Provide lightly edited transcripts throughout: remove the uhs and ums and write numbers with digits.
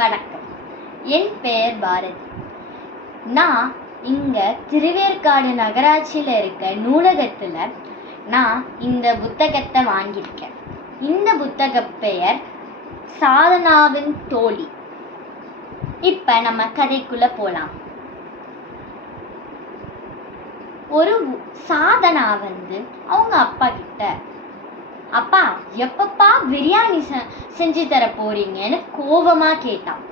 வணக்கம். என் பெயர் பாரதி. நான் இங்கே திருவேற்காடு நகராட்சியில் இருக்க நூலகத்தில் நான் இந்த புத்தகத்தை வாங்கியிருக்கேன். இந்த புத்தக பெயர் சாதனாவின் தோழி. இப்போ நம்ம கதைக்குள்ளே போகலாம். ஒரு சாதனா அவங்க அப்பா கிட்ட, அப்பா எப்பப்பா பிரியாணி செஞ்சு தர போறீங்கன்னு கோபமா கேட்டான்.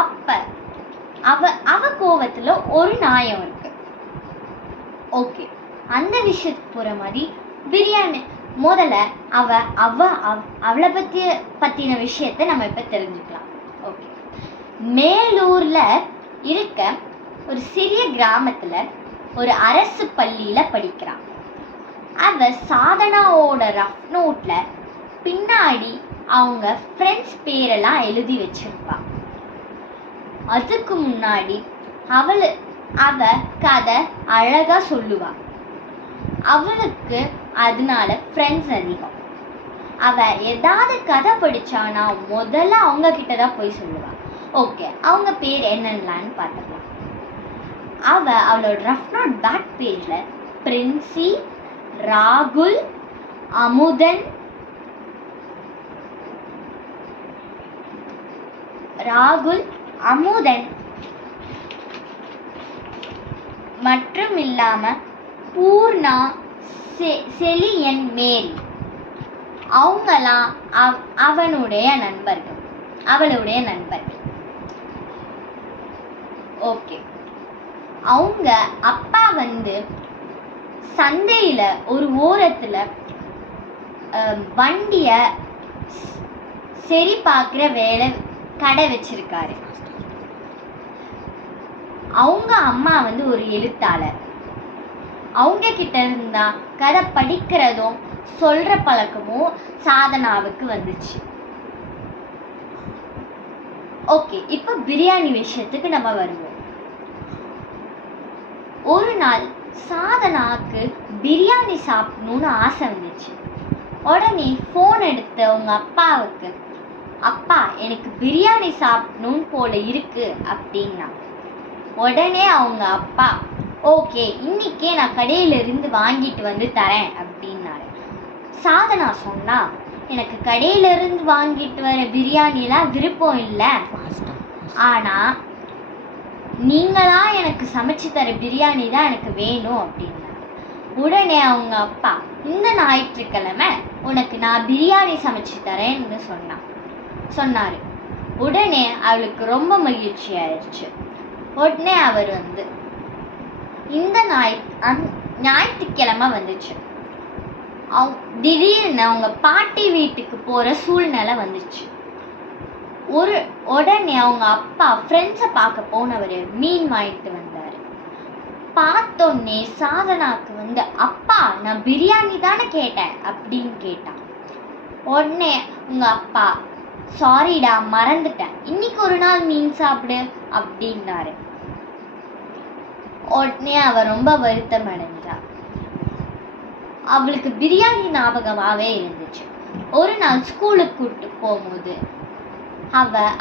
அப்ப அவ கோவத்துல ஒரு நியாயம் இருக்கு. ஓகே, அந்த விஷயத்துக்கு போற மாதிரி பிரியாணி முதல்ல அவளை பத்தின விஷயத்த நம்ம இப்ப தெரிஞ்சுக்கலாம். ஓகே, மேலூர்ல இருக்க ஒரு சிறிய கிராமத்துல ஒரு அரசு பள்ளியில படிக்கிறான். அவ சாதனாவோட ரஃப் நோட்ல பின்னாடி அவங்க ஃப்ரெண்ட்ஸ் பேரெல்லாம் எழுதி வச்சிருப்பா. அதுக்கு முன்னாடி அவ கதை அழகா சொல்லுவா. அவளுக்கு அதனால ஃப்ரெண்ட்ஸ் அதிகம். அவ ஏதாவது கதை படிச்சானா முதல்ல அவங்க கிட்டதான் போய் சொல்லுவா. ஓகே, அவங்க பேர் என்னன்னு பார்த்துக்கலாம். அவளோட ரஃப் நோட் பேக் பேஜ்ல பிரின்சி, ராகுல், அமுதன் மற்றும் இல்லாம பூர்ணா, செலியன், மேரி அவங்களாம் அவளுடைய நண்பர்கள். ஓகே, அவங்க அப்பா சந்தையில ஒரு ஓரத்துல வண்டிய சரி பார்க்குற வேலை கடை வச்சிருக்காரு. அவங்க அம்மா ஒரு எழுத்தாளர். அவங்க கிட்ட இருந்தா கதை படிக்கிறதும் சொல்ற பழக்கமும் சாதனாவுக்கு வந்துச்சு. ஓகே, இப்ப பிரியாணி விஷயத்துக்கு நம்ம வருவோம். ஒரு நாள் சாதனாக்கு பிரியாணி சாப்பிடணும்னு ஆசை வந்துச்சு. உடனே ஃபோன் எடுத்து அவங்க அப்பாவுக்கு, அப்பா எனக்கு பிரியாணி சாப்பிடணும் போல இருக்கு அப்படின்னா. உடனே அவங்க அப்பா, ஓகே இன்னைக்கே நான் கடையில இருந்து வாங்கிட்டு தரேன் அப்படின்னாரு. சாதனா சொன்னா, எனக்கு கடையில இருந்து வாங்கிட்டு வர பிரியாணிலாம் விருப்பம் இல்லை, ஆனா நீங்களா எனக்கு சமைச்சு தர பிரியாணி தான் எனக்கு வேணும் அப்படின்னாரு. உடனே அவங்க அப்பா, இந்த ஞாயிற்றுக்கிழமை உனக்கு நான் பிரியாணி சமைச்சு தரேன்னு சொன்னாரு. உடனே அவளுக்கு ரொம்ப மகிழ்ச்சி ஆயிடுச்சு. உடனே அவர் இந்த ஞாயிற்றுக்கிழமை வந்துச்சு. திடீர்னு அவங்க பாட்டி வீட்டுக்கு போற சூழ்நிலை வந்துச்சு. உடனே அவங்க அப்பா ஃப்ரெண்ட்ஸை பார்க்க போனவர் மீன் வாங்கிட்டு வந்தாரு. பார்த்தோன்னே சாதனாக்கு அப்பா நான் பிரியாணி தானே கேட்டேன் அப்படின்னு கேட்டான். உடனே உங்க அப்பா, சாரிடா மறந்துட்டேன், இன்னைக்கு ஒரு நாள் மீன் சாப்பிடு அப்படின்னாரு. உடனே அவ ரொம்ப வருத்தம் அடைஞ்சா. அவளுக்கு பிரியாணி ஞாபகமாவே இருந்துச்சு. ஒரு நாள் ஸ்கூலுக்கு கூப்பிட்டு போகும்போது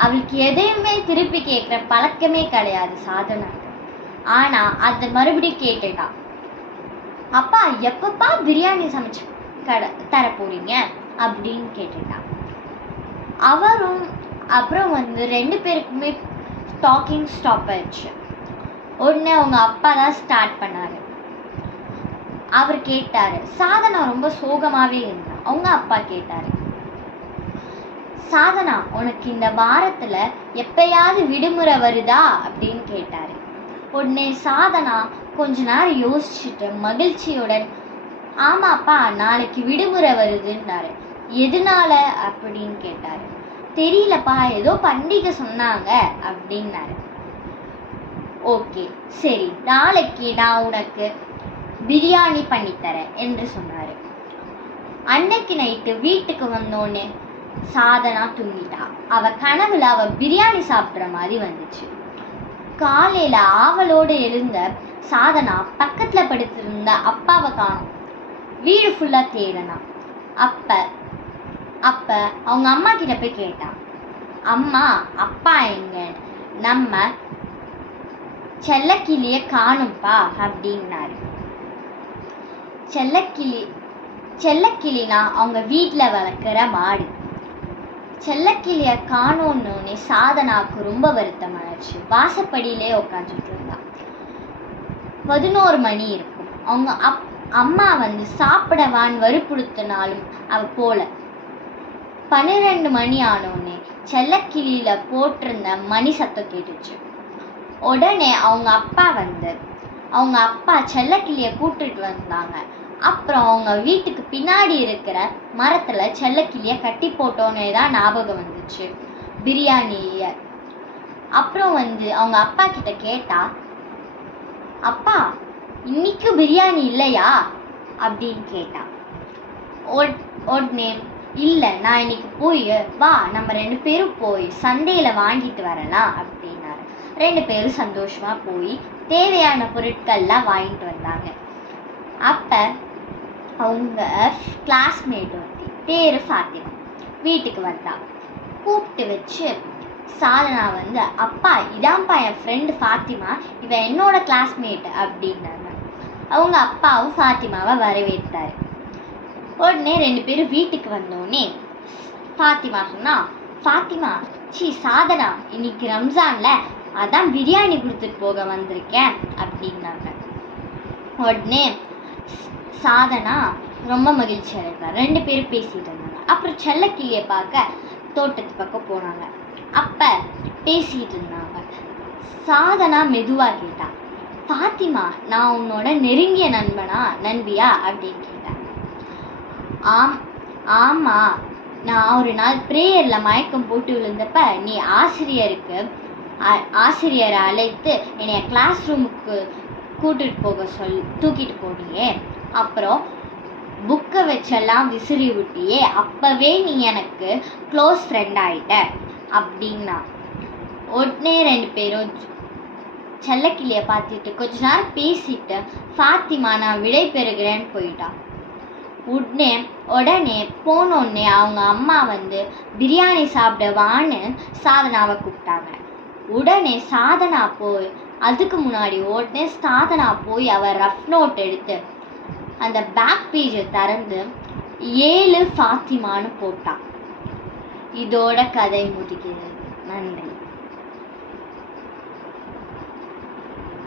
அவளுக்கு எதையுமே திருப்பி கேட்குற பழக்கமே கிடையாது சாதனாக்கு. ஆனா அதை மறுபடியும் கேட்டுட்டா. அப்பா எப்பப்பா பிரியாணி சமைச்சு தர போறீங்க அப்படின்னு கேட்டுட்டா. அவரும் அப்புறம் ரெண்டு பேருக்குமே டாக்கிங் ஸ்டாப் ஆயிடுச்சு. உடனே அவங்க அப்பா தான் ஸ்டார்ட் பண்ணாரு. அவர் கேட்டாரு. சாதனா ரொம்ப சோகமாவே இருந்தா. அவங்க அப்பா கேட்டாரு, சாதனா உனக்கு இந்த வாரத்துல எப்பயாவது விடுமுறை வருதா அப்படின்னு கேட்டாரு. உடனே சாதனா கொஞ்ச நேரம் யோசிச்சுட்டு மகிழ்ச்சியுடன், ஆமாப்பா நாளைக்கு விடுமுறை வருதுன்னாரு. எதனால அப்படின்னு கேட்டாரு. தெரியலப்பா, ஏதோ பண்டிகை சொன்னாங்க அப்படின்னாரு. ஓகே சரி, நாளைக்கு நான் உனக்கு பிரியாணி பண்ணித்தரேன் என்று சொன்னாரு. அன்னைக்கு நைட்டு வீட்டுக்கு வந்தோடனே சாதனா தூங்கிட்டா. அவ கனவுல பிரியாணி சாப்பிட்ற மாதிரி வந்துச்சு. காலையில ஆவலோடு எழுந்த சாதனா பக்கத்துல படுத்திருந்த அப்பாவை காணோம். வீடு ஃபுல்லா தேடனா. அப்ப அவங்க அம்மா கிட்ட போய் கேட்டா, அம்மா அப்பா எங்க, நம்ம செல்லக்கிளிய காணும்பா அப்படின்னாரு. செல்லக்கிளினா அவங்க வீட்டில் வளர்க்குற மாடு. செல்லக்கிளிய காணோன்னே சாதனாவுக்கு ரொம்ப வருத்தமாயிடுச்சு. வாசப்படியிலே உட்காந்துட்டு இருந்தா. 11 மணி இருக்கும். அவங்க அம்மா சாப்பிடவான்னு வற்புறுத்தினாலும் அவ போல. 12 மணி ஆனோடனே செல்லக்கிளியில போட்டிருந்த மணி சத்தம் கேட்டுச்சு. உடனே அவங்க அப்பா செல்லக்கிளிய கூட்டிட்டு வந்தாங்க. அப்புறம் அவங்க வீட்டுக்கு பின்னாடி இருக்கிற மரத்துல செல்லக்கிளிய கட்டி போட்டோன்னே தான் ஞாபகம் வந்துச்சு பிரியாணிய. அப்புறம் அவங்க அப்பா கிட்ட கேட்டா, அப்பா இன்னைக்கும் பிரியாணி இல்லையா அப்படின்னு கேட்டா. உடனே இல்லை, நான் இன்னைக்கு போய் வா நம்ம 2 பேரும் போய் சந்தையில வாங்கிட்டு வரலாம் அப்படின்னாரு. 2 பேரும் சந்தோஷமா போய் தேவையான பொருட்கள்லாம் வாங்கிட்டு வந்தாங்க. அப்ப அவங்க கிளாஸ்மேட் ஒருத்தி பேரு ஃபாத்திமா வீட்டுக்கு வந்தா. கூப்பிட்டு வச்சு சாதனா அப்பா இதான்ப்பா என் ஃப்ரெண்டு ஃபாத்திமா, இவ என்னோட கிளாஸ்மேட் அப்படின்னாங்க. அவங்க அப்பாவும் ஃபாத்திமாவை வரவேற்றாரு. உடனே 2 பேரும் வீட்டுக்கு வந்தோடனே ஃபாத்திமா சொன்னா, ஃபாத்திமா சாதனா இன்னைக்கு ரம்ஜான்ல அதான் பிரியாணி கொடுத்துட்டு போக வந்திருக்கேன் அப்படின்னாங்க. உடனே சாதனா ரொம்ப மகிழ்ச்சி அடைந்தார். 2 பேரும் பேசிட்டு இருந்தாங்க. அப்புறம் செல்லக்கிளிய பார்க்க தோட்டத்து பக்கம் போனாங்க. அப்ப பேசிட்டு இருந்தாங்க. சாதனா மெதுவா கேட்டா, ஃபாத்திமா நான் உன்னோட நெருங்கிய நண்பியா அப்படின்னு கேட்டேன். ஆமா, நான் ஒரு நாள் பிரேயர்ல மயக்கம் போட்டு விழுந்தப்ப நீ ஆசிரியரை அழைத்து என்னைய கிளாஸ் ரூமுக்கு தூக்கிட்டு போனியே, அப்புறம் புக்கை வச்செல்லாம் விசிறி விட்டியே, அப்பவே நீ எனக்கு க்ளோஸ் ஃப்ரெண்ட் ஆயிட்ட அப்படின்னா. உடனே 2 பேரும் செல்லக்கிளிய பார்த்துட்டு கொஞ்ச நேரம் பேசிட்டு ஃபாத்திமா நான் விடை பெறுகிறேன்னு போயிட்டா. உடனே போனோடனே அவங்க அம்மா பிரியாணி சாப்பிடவான்னு சாதனாவை கூப்பிட்டாங்க. உடனே சாதனா போய் அதுக்கு முன்னாடி சாதனா போய் அவ ரஃப் நோட் எடுத்து அந்த பேக் பேஜை திறந்து 7 ஃபாத்திமான்னு போட்டான். இதோட கதை முடிகிறது. நன்றி.